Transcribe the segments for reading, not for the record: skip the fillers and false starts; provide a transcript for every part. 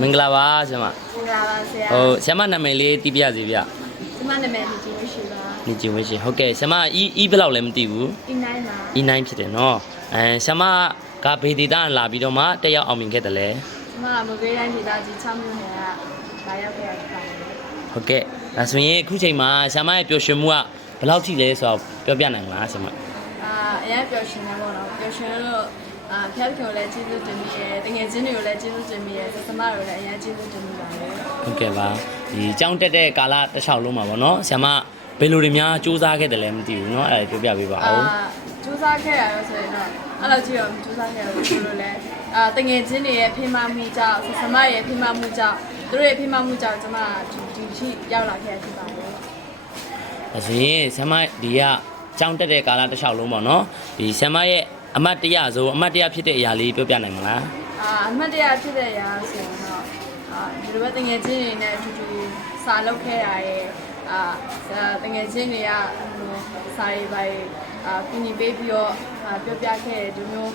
မင်္ဂလာပါဆရာမ မင်္ဂလာပါဆရာ ဟုတ်ဆရာမနာမည်လေးတီးပြစီဗျ ကျမနာမည်နေကြည့်လို့ရှိပါ နေကြည့်ဝင်ရှင်ဟုတ်ကဲ့ဆရာမအီးဘယ်လောက်လဲမသိဘူး အင်းနိုင်ပါ E9 ဖြစ်တယ်နော်ဆရာမကဘေဒီတာလာပြီးတော့မှတက်ရောက်အောင်မြင်ခဲ့တယ်လေ ကျမမကွေးတိုင်းဒေသကြီး6မြို့နယ်ကလာရောက်ခဲ့ရပါတယ် ဟုတ်ကဲ့ဒါဆိုရင်အခုချိန်မှာဆရာမရဲ့ပျော်ရွှင်မှုကဘယ်လောက်ထိလဲဆိုတော့ပြောပြနိုင်မလားဆရာမ အရင်ပျော်ရွှင်နေပေါ့နော်ပျော်ရွှင်လို့ဖျက်ဖြုံလည်းကျေးဇူးတင်မိတယ်တကယ်ချင်းတွေကိုလည်းကျေးဇူးတင်မိတယ်သမားတို့လည်းအရင်ကျေးဇူးတင်မိပါတယ် ဟုတ်ကဲ့ပါဒီကြောင်းတက်တဲ့ကာလတစ်လျှောက်လုံးမှာပေါ့နော်ဆရာမဘယ်လိုတွေများစူးစမ်းခဲ့တယ်လဲမသိဘူးเนาะအဲ့ဒါပြောပြပေးပါဦး စူးစမ်းခဲ့ရတော့ဆိုရင်တော့အဲ့လိုကြည့်တော့စူးစမ်းခဲ့ရလို့ဆိုလို့လဲတကယ်ချင်းတွေရဲ့ဖိမမှုကြောင့်သမားရဲ့ဖိမမှုကြောင့်သူတို့ရဲ့ဖိမမှုကြောင့်ကျမဒီရှိရောက်လာခဲ့ရဖြစ်ပါတယ် ဒါဆိုရင်ဆရာမဒီကကြောင်းတက်တဲ့ကာလတစ်လျှောက်လုံးပေါ့နော်ဒီဆရာမရဲ့အမတ်တရဆိုအမတ်တရဖြစ်တဲ့အရာလေးပြောပြနိုင်မလား အမှတ်တရဖြစ်တဲ့အရာဆိုရင်တော့ဒီလိုပဲတငယ်ချင်းတွေနဲ့အတူတူစာလုပ်ခဲ့ရရဲ့တငယ်ချင်းတွေကစာရေးပါကူညီပေးပြီးတော့ပြောပြခဲ့တယ်ဒီမျိုး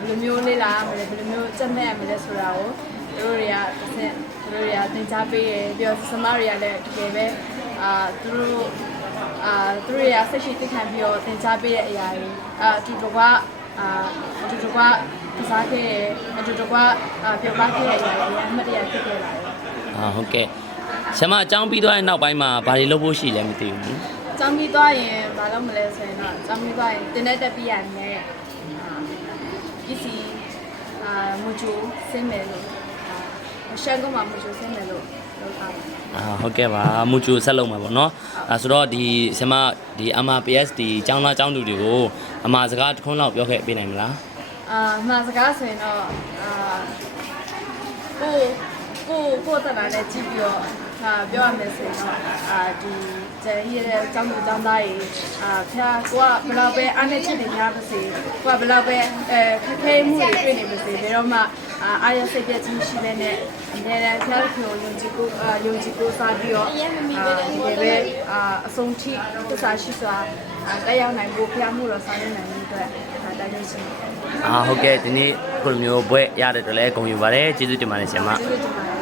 ဘယ်လိုမျိုးလေ့လာရမလဲဘယ်လိုမျိုးစက်မဲ့ရမလဲဆိုတာကိုသူတို့တွေကသင်သင်ကြားပေးတယ်ပြီးတော့စမတွေကလည်းတကယ်ပဲသူတို့ရဆက်ရှိသိခံပြီးတော့သင်ကြားပေးတဲ့အရာတွေအတူတကွကစားခဲ့အတူတကွပြောပါခဲ့တဲ့အရာတွေအမှတ်တရဖြစ်ခဲ့လာတယ် ဟုတ်ကဲ့ဆရာမအကြောင်းပြီးသွားတဲ့နောက်ပိုင်းမှာဘာတွေလုပ်ဖို့ရှိလဲမသိဘူး ။ကျောင်းပြီးသွားရင်ဘာလို့မလဲဆိုရင်တော့ကျောင်းပြီးသွားရင်တင်တဲ့တက်ပြီးရမယ်။ပစ္စည်းမချိုးစင်းမယ်လို့ရှယ်ကမှမချိုးစင်းမယ်လို့လုပ်တာပါ ဟုတ်ကဲ့ပါမူချူဆက်လုပ်မှာပေါ့နော်ဆိုတော့ဒီဆရာမဒီ MRPSD ចောင်းသားចောင်းသူတွေကိုအမှားစကားတစ်ခွန်းလောက်ပြောခဲ့ပေးနိုင်မလား မှာစကားဆိုရင်တော့ကိုတက်လာနဲ့ကြည့်ပြီးတော့ပြောရမယ်ဆိုရင်တော့ဒီကျန်ရတဲ့ကျောင်းသူကျောင်းသားတွေဖျားကိုကဘယ်လောက်ပဲအားနဲ့ချစ်နေကြပါစေကိုကဘယ်လောက်ပဲခက်ခဲမှုတွေတွေ့နေပါစေဘယ်တော့မှအားရစိတ်ပြည့်ခြင်းရှိတဲ့နဲ့အများနဲ့ဖျားကိုယုံကြည်ကိုစားပြီးတော့ဒီပဲအဆုံးထိသစ္စာရှိစွာတက်ရောက်နိုင်ဖို့ဖျားမှုတော့ဆောင်ရွက်နိုင်တဲ့အတွက်တိုက်တွန်းချင်ပါတယ် ဟုတ်ကဲ့ဒီနေ့ခုလိုမျိုးဘွဲ့ရတဲ့အတွက်လည်းဂုဏ်ယူပါတယ်ကျေးဇူးတင်ပါတယ်ဆရာမ ကျေးဇူးတင်ပါတယ်